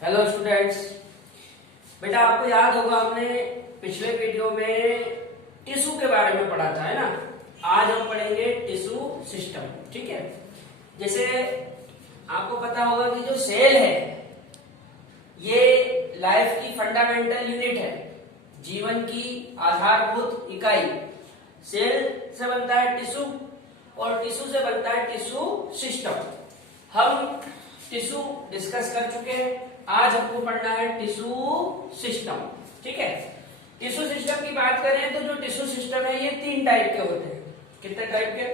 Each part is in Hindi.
Hello students. बेटा आपको याद होगा हमने पिछले वीडियो में टिश्यू के बारे में पढ़ा था, है ना। आज हम पढ़ेंगे टिश्यू सिस्टम। ठीक है। जैसे आपको पता होगा कि जो सेल है ये लाइफ की फंडामेंटल यूनिट है, जीवन की आधारभूत इकाई। सेल से बनता है टिश्यू और टिश्यू से बनता है टिश्यू सिस्टम। हम टिश्यू डिस्कस कर चुके हैं, आज हमको पढ़ना है टिश्यू सिस्टम। ठीक है। टिश्यू सिस्टम की बात करें तो जो टिश्यू सिस्टम है ये 3 टाइप के होते हैं। कितने टाइप के?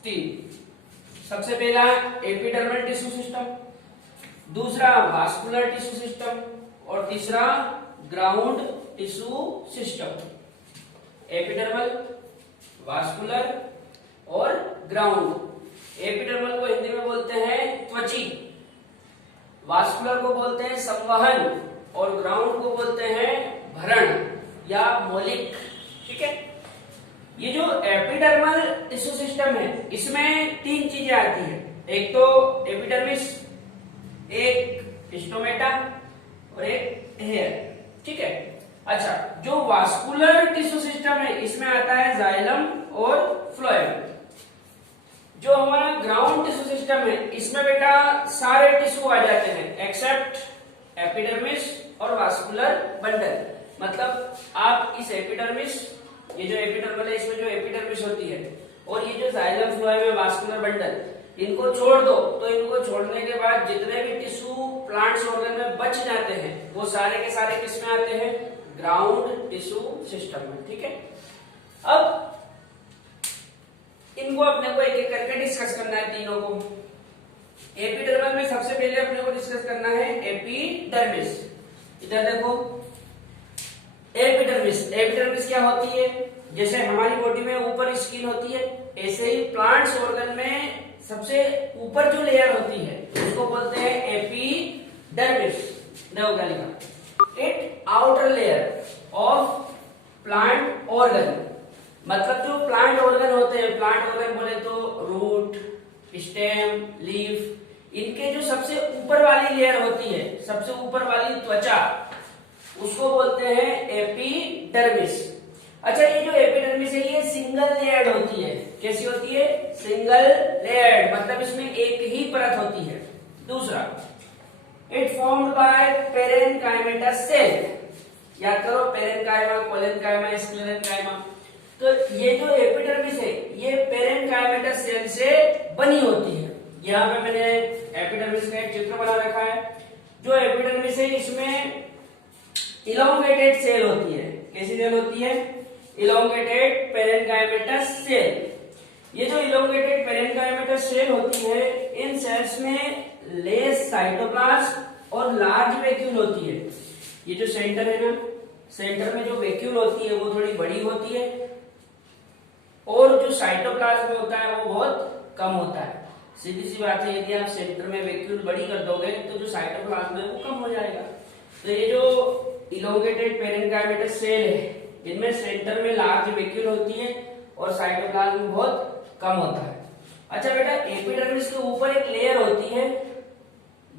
3। सबसे पहला एपिडर्मल टिश्यू सिस्टम, दूसरा वास्कुलर टिश्यू सिस्टम और तीसरा ground tissue system. Epidermal, vascular और ग्राउंड। एपिडर्मल को हिंदी में बोलते हैं त्वची, वास्कुलर को बोलते हैं संवहन और ग्राउंड को बोलते हैं भरण या मौलिक। ठीक है। ये जो एपिडर्मल टिश्यू सिस्टम है इसमें 3 चीजें आती हैं। एक तो एपिडर्मिस, एक स्टोमेटा और एक हेयर। ठीक है। अच्छा, जो वास्कुलर टिश्यू सिस्टम है इसमें आता है जाइलम और फ्लोएम। जो हमारा ग्राउंड टिश्यू सिस्टम है इसमें बेटा सारे टिश्यू आ जाते हैं एक्सेप्ट एपिडर्मिस और वास्कुलर बंडल। मतलब आप इस एपिडर्मिस, ये जो एपिडर्मल है इसमें जो एपिडर्मिस होती है और ये जो जाइलम फ्लोएम है वास्कुलर बंडल, इनको छोड़ दो तो इनको छोड़ने के बाद जितने भी टिश्यू प्लांट्स ऑर्गन में बच जाते हैं वो सारे के सारे किस में आते हैं? ग्राउंड टिश्यू सिस्टम में। ठीक है। अब इनको अपने को एक एक करके डिस्कस करना है तीनों को। एपिडर्मल में सबसे पहले अपने को डिस्कस करना है एपिडर्मिस। इधर देखो, एपिडर्मिस। एपिडर्मिस क्या होती है? जैसे हमारी बॉडी में ऊपर स्किन होती है ऐसे ही प्लांट्स ऑर्गन में सबसे ऊपर जो लेयर होती है उसको बोलते हैं एपिडर्मिस। देखो क्या लिखा, it outer layer of plant organ. मतलब जो प्लांट ऑर्गन होते हैं, प्लांट ऑर्गन बोले तो रूट, स्टेम, लीफ, इनके जो सबसे ऊपर वाली लेयर होती है, सबसे ऊपर वाली त्वचा, उसको बोलते हैं एपिडर्मिस। अच्छा, ये जो एपिडर्मिस है ये सिंगल लेयर्ड होती है। कैसी होती है? सिंगल लेयर्ड, मतलब इसमें एक ही परत होती है। दूसरा, इट फॉर्म्ड बाय पेरेनकाइमेटा सेल। याद करो, पेरेनकाइमा, कोलेनकाइमा, स्क्लेरेनकाइमा। तो ये जो एपिडर्मिस है ये पेरेनकाइमेटा सेल से बनी होती है। यहाँ पे मैंने एपिडर्मिस का एक चित्र बना रखा है। जो एपिडर्मिस है इसमें इलोंगेटेड सेल होती है। कैसी सेल होती है? Elongated parenchymata cell. ये जो इलोंगेटेड पेरेनकाइमेटा सेल होती है इन सेल्स में लेस साइटोप्लाज्म और लार्ज वैक्यूल होती है। ये जो सेंटर है ना, सेंटर में जो वैक्यूल होती है वो थोड़ी बड़ी होती है और जो साइटोप्लाज्म होता है वो बहुत कम होता है। सीधी सी बात है, यदि आप सेंटर में वैक्यूल बड़ी कर दोगे तो जो साइटोप्लाज्म है वो कम हो जाएगा। तो ये जो इलोंगेटेड पेरेनकाइमेटा सेल है इनमें सेंटर में लार्ज वैक्यूल होती है और साइटोप्लाज्म बहुत कम होता है। अच्छा बेटा, एपिडर्मिस के ऊपर एक लेयर होती है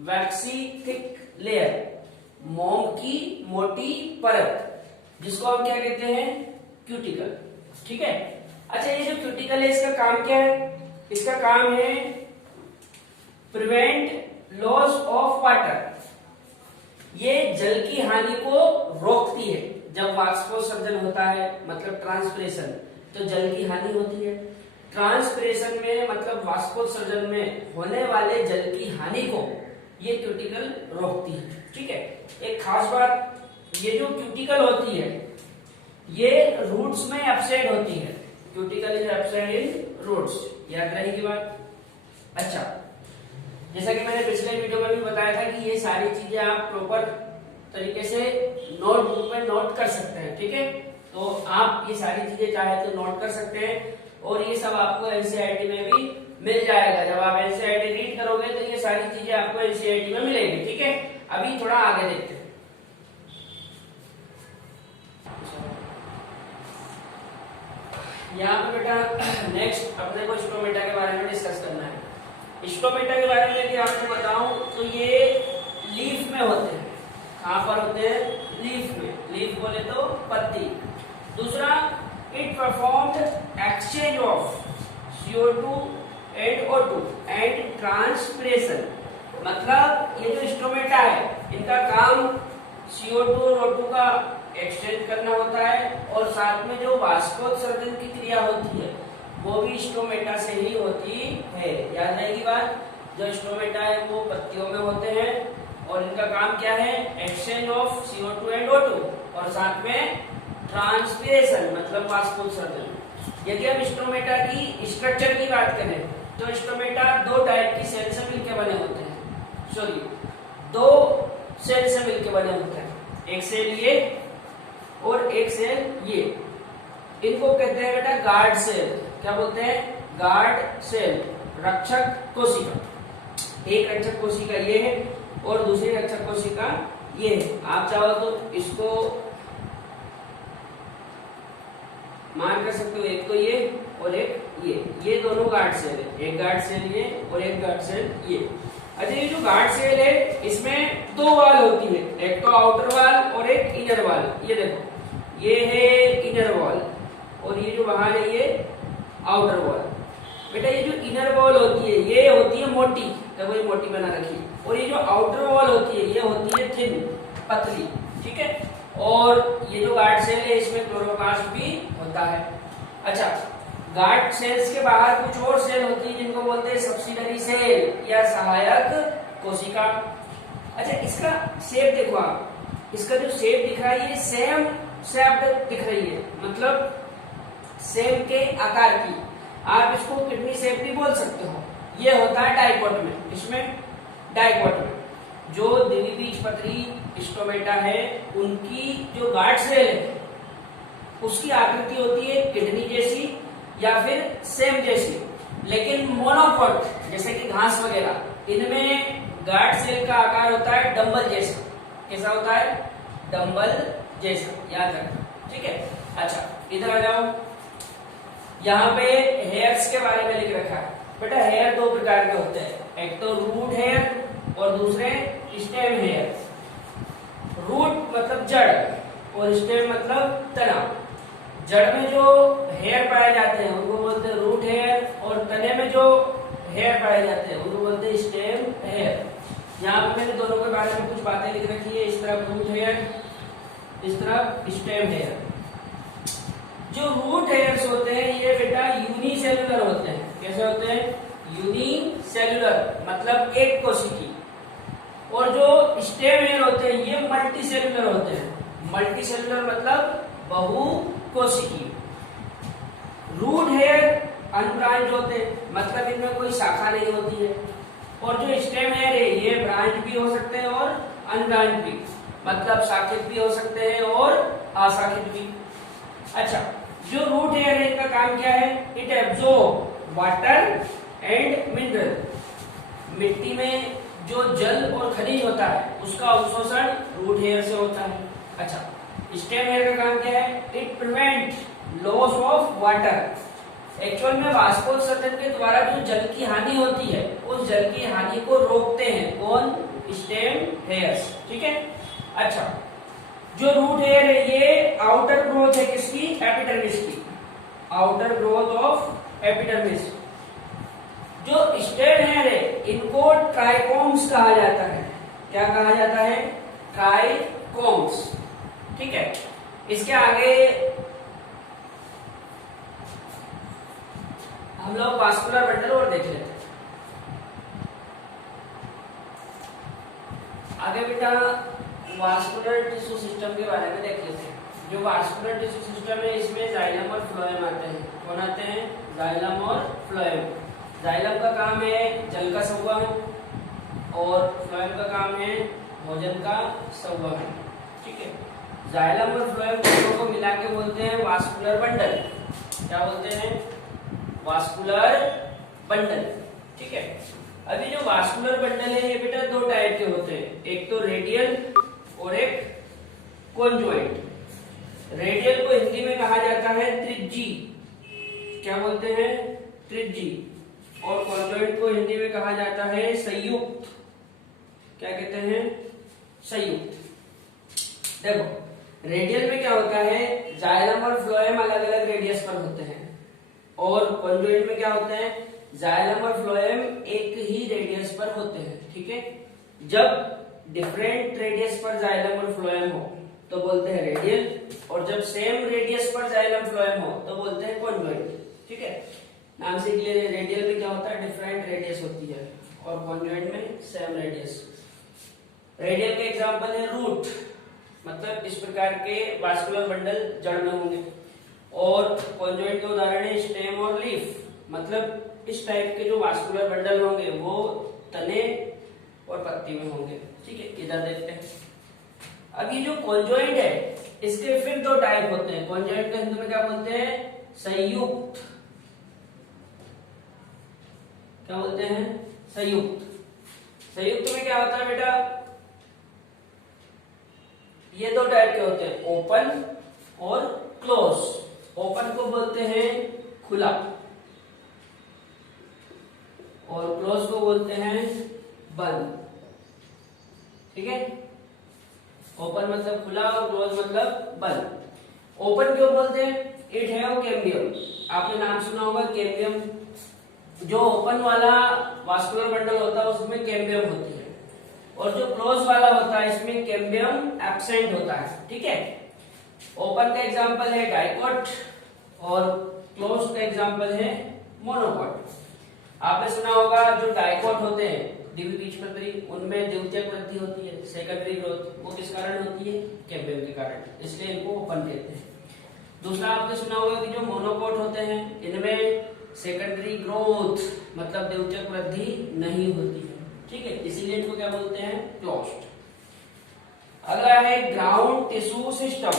वैक्सी थिक लेयर, मोम की मोटी परत, जिसको हम क्या कहते हैं? क्यूटिकल। ठीक है। अच्छा, ये जो क्यूटिकल है इसका काम क्या है? इसका काम है प्रिवेंट लॉस ऑफ वाटर। ये जल की हानि को रोकती है। जब वाष्पोत्सर्जन होता है मतलब ट्रांसपिरेशन, तो जल की हानि होती है। ट्रांसपिरेशन में मतलब वाष्पोत्सर्जन में होने वाले जल की हानि को ये क्यूटिकल रोकती है। ठीक है। एक खास बात, ये जो क्यूटिकल होती है ये रूट्स में एब्सेंट होती है। Cuticle is absent in roots, याद रहेगी बात। अच्छा, जैसा कि मैंने पिछले वीडियो में भी बताया था कि ये सारी चीजें आप प्रॉपर तरीके से नोटबुक में नोट कर सकते हैं। ठीक है। तो आप ये सारी चीजें चाहे तो नोट कर सकते हैं और ये सब आपको एनसीईआरटी में भी मिल जाएगा। जब आप एनसीईआरटी रीड करोगे तो ये सारी चीजें आपको एनसीईआरटी में मिलेगी। ठीक है। अभी थोड़ा आगे देखते हैं। यहाँ पे बेटा नेक्स्ट अपने को स्टोमेटा के बारे में डिस्कस करना है। स्टोमेटा के बारे में यदि आपको बताऊं तो ये लीफ में होते हैं। कहां पर होते हैं? लीफ में। लीफ बोले तो पत्ती। दूसरा, it performed exchange of CO2 and O2 and transpiration. मतलब ये जो स्टोमेटा है इनका काम CO2 और O2 का एक्सचेंज करना होता है और साथ में जो वाष्पोत्सर्जन की क्रिया होती है वो भी स्टोमेटा से ही होती है। याद रहेगी बात। जो स्टोमेटा है वो पत्तियों में होते हैं और इनका काम क्या है? Exchange of CO2 and O2 और साथ में ट्रांसपिरेशन मतलब वाष्पोत्सर्जन। यदि हम स्टोमेटा की स्ट्रक्चर की बात करें तो स्टोमेटा दो टाइप की सेल से मिलकर बने होते हैं। सॉरी, दो सेल से मिलकर बने होते हैं। एक सेल ये और एक सेल ये। इनको कहते हैं बेटा गार्ड सेल। क्या बोलते हैं? गार्ड सेल, रक्षक कोशिका। एक रक्षक कोशिका ये है और दूसरी रक्षक कोशिका ये है। आप चाहो तो इसको मान कर सकते हो, एक तो ये और एक ये दोनों गार्ड सेल है। एक गार्ड सेल ये और एक गार्ड सेल ये। अच्छा, ये जो गार्ड सेल है इसमें दो वाल होती है, एक तो आउटर वाल और एक इनर वाल। ये देखो, ये है इनर वॉल और ये जो बाहर है ये आउटर वॉल। बेटा ये जो इनर वॉल होती है ये होती है मोटी, देखो ये मोटी बना रखी है, और ये जो आउटर वॉल होती है ये होती है थिन, पतली। ठीक है, और ये जो गार्ड सेल है इसमें क्लोरोप्लास्ट भी होता है। अच्छा, गार्ड सेल्स के बाहर कुछ और सेल होती है जिनको बोलते हैं सब्सिडरी सेल या सहायक कोशिका। अच्छा, इसका शेप देखो आप, इसका जो शेप दिख रहा है ये सेम शेप दिख रही है, मतलब सेम के आकार की। आप इसको किडनी शेप भी बोल सकते हो। ये होता है डाइकोट में। इसमें डाइकोट में जो द्विबीजपत्री स्टोमेटा है उनकी जो गार्ड सेल है उसकी आकृति होती है किडनी जैसी या फिर सेम जैसी। लेकिन मोनोकोट जैसे कि घास वगैरह, इनमें गार्ड सेल का आकार होता है डंबल जैसा। कैसा होता है? डंबल जैसा, याद रखना। ठीक है, अच्छा इधर आ जाओ। यहाँ पे हेयर्स के बारे में लिख रखा है। बेटा हेयर दो प्रकार के होते हैं, एक तो रूट हेयर और दूसरे स्टेम हेयर। रूट मतलब जड़ और स्टेम मतलब तना। जड़ में जो हेयर पाए जाते हैं उनको बोलते हैं रूट हेयर और तने में जो हेयर पाए जाते हैं उनको बोलते हैं स्टेम हेयर। यहाँ पे मैंने दोनों के बारे में कुछ बातें लिख रखी है। इस तरफ रूट हेयर, इस तरफ स्टेम हेयर। जो रूट हेयर्स होते हैं ये बेटा यूनिसेल्युलर होते हैं। कैसे होते हैं? यूनिसेल्युलर मतलब एक कोशिकी। और जो स्टेम हेयर होते हैं ये मल्टीसेल्युलर होते हैं। मल्टीसेल्युलर मतलब बहुकोशिकी। रूट हेयर अनब्रांच होते हैं, मतलब इनमें कोई शाखा नहीं होती है। और जो स्टेम हेयर है ये ब्रांच भी हो सकते हैं और अनब्रांच भी, मतलब शाखित भी हो सकते हैं और अशाखित भी। अच्छा, जो रूट हेयर है इनका काम क्या है? It absorb water and mineral. मिट्टी में जो जल और खनिज होता है उसका अवशोषण रूट हेयर से होता है। अच्छा, स्टेम हेयर का काम क्या है? It prevent loss of water. Actual में वाष्पोत्सर्जन के द्वारा जो जल की हानि होती है उस जल की हानि को रोकते हैं कौन? Stem hairs. ठीक है, अच्छा जो रूट हेयर है ये आउटर ग्रोथ है किसकी? एपिडर्मिस की। Outer growth of epidermis. जो स्टेम हेयर है इनको ट्राइकोम्स कहा जाता है। क्या कहा जाता है? ट्राइकोम्स। ठीक है, इसके आगे हम लोग वास्कुलर बंडल और देख लेते हैं। आगे बेटा वास्कुलर टिश्यू सिस्टम के बारे में देख लेते हैं। जो वास्कुलर टिश्यू सिस्टम है इसमें जाइलम और फ्लोएम आते हैं। कौन आते हैं? जाइलम और फ्लोएम। जाइलम का काम है जल का संवहन और फ्लोएम का काम है भोजन का संवहन। ठीक है, जाइलम और फ्लोएम दोनों को मिला के बोलते हैं वास्कुलर बंडल। क्या बोलते हैं? Vascular bundle. ठीक है, अभी जो वास्कुलर बंडल है ये बेटा दो टाइप के होते हैं, एक तो रेडियल और एक कॉन्जॉइंट। रेडियल को हिंदी में कहा जाता है त्रिज्यी। क्या बोलते हैं? त्रिज्यी। और कॉन्जॉइंट को हिंदी में कहा जाता है संयुक्त। क्या कहते हैं? संयुक्त। देखो रेडियल में क्या होता है, जाइलम और फ्लोएम अलग अलग रेडियस पर होते हैं, और कॉन्जॉइंट में क्या होते हैं, जाइलम और फ्लोएम एक ही रेडियस पर होते हैं। ठीक है, जब डिफरेंट रेडियस पर जाइलम और फ्लोएम हो तो बोलते हैं रेडियल, और जब सेम रेडियस पर जाइलम फ्लोएम हो तो बोलते हैं कॉन्जॉइंट। ठीक है, नाम से क्लियर है, रेडियल में क्या होता है, डिफरेंट रेडियस होती है, और कॉन्जॉइंट में सेम रेडियस। रेडियल के एग्जांपल है रूट, मतलब इस प्रकार के वास्कुलर बंडल जड़ में होंगे, और कॉन्जॉइंट के उदाहरण है स्टेम और लीफ, मतलब इस टाइप के जो वास्कुलर बंडल होंगे वो तने और पत्ती में होंगे। ठीक है, इधर देखते हैं। अब ये जो कॉन्जॉइंट है इसके फिर दो टाइप होते हैं। कॉन्जॉइंट के हिंदी में क्या बोलते हैं, संयुक्त। क्या बोलते हैं, संयुक्त। संयुक्त में क्या होता है बेटा, ये दो टाइप के होते हैं, ओपन और क्लोज। ओपन को बोलते हैं खुला, और क्लोज को बोलते हैं बंद। ठीक है, ओपन मतलब खुला और क्लोज मतलब बंद। ओपन क्यों बोलते हैं, इट हैव कैम्बियम। आपने नाम सुना होगा कैम्बियम। जो ओपन वाला वास्कुलर बंडल होता है उसमें कैम्बियम होती है, और जो क्लोज वाला होता है इसमें कैम्बियम एब्सेंट होता है। ठीक है, ओपन का एग्जांपल है डाइकोट, और क्लोज का एग्जांपल है मोनोकोट। आपने सुना होगा जो डाइकोट होते हैं द्विबीजपत्री, उनमें द्वितीयक वृद्धि होती है, सेकेंडरी ग्रोथ, वो किस कारण होती है, कैम्बियम के कारण, इसलिए इनको ओपन कहते हैं। दूसरा आपने सुना होगा कि जो मोनोकोट होते हैं इनमें सेकेंडरी ग्रोथ मतलब द्वितीयक वृद्धि नहीं होती है। ठीक है, इसीलिए इनको क्या बोलते हैं, क्लोज्ड। अगला है ground tissue system.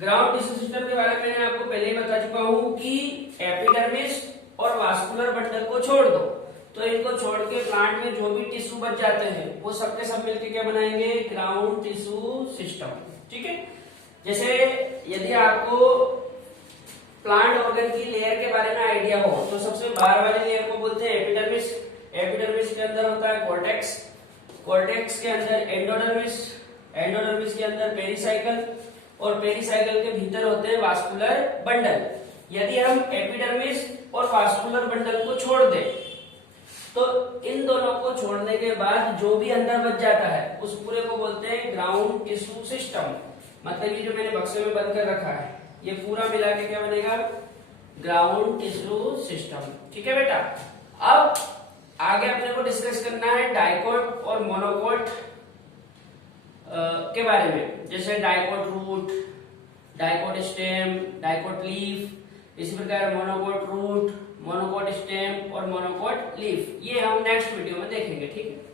Ground tissue system के बारे में मैंने आपको पहले ही बता चुका हूं कि एपिडर्मिस और वास्कुलर बंडल को छोड़ दो, तो इनको छोड़ के प्लांट में जो भी टिश्यू बच जाते हैं वो सबके सब मिलकर क्या बनाएंगे, ग्राउंड टिश्यू सिस्टम। ठीक है, जैसे यदि आपको प्लांट ऑर्गन की लेयर के बारे में आइडिया हो तो सबसे बाहर वाली लेयर को बोलते हैं एपिडर्मिस। एपिडर्मिस के अंदर होता है कॉर्टेक्स, कॉर्टेक्स के अंदर एंडोडर्मिस, एंडोडर्मिस के अंदर पेरिसाइकल, और पेरिसाइकल के भीतर होते हैं वास्कुलर बंडल। यदि हम एपिडर्मिस और वास्कुलर बंडल को छोड़ दें तो इन दोनों को छोड़ने के बाद जो भी अंदर बच जाता है उस पूरे को बोलते हैं ग्राउंड टिश्यू सिस्टम। मतलब ये जो मैंने बक्से में बंद कर रखा है ये पूरा मिला के क्या बनेगा, ग्राउंड टिश्यू सिस्टम। ठीक है बेटा, अब आगे अपने को डिस्कस करना है डाइकोट और मोनोकोट के बारे में। जैसे dicot root, dicot stem, dicot leaf, इसी प्रकार मोनोकोट रूट, मोनोकोट स्टेम और मोनोकोट लीफ, ये हम नेक्स्ट वीडियो में देखेंगे। ठीक है।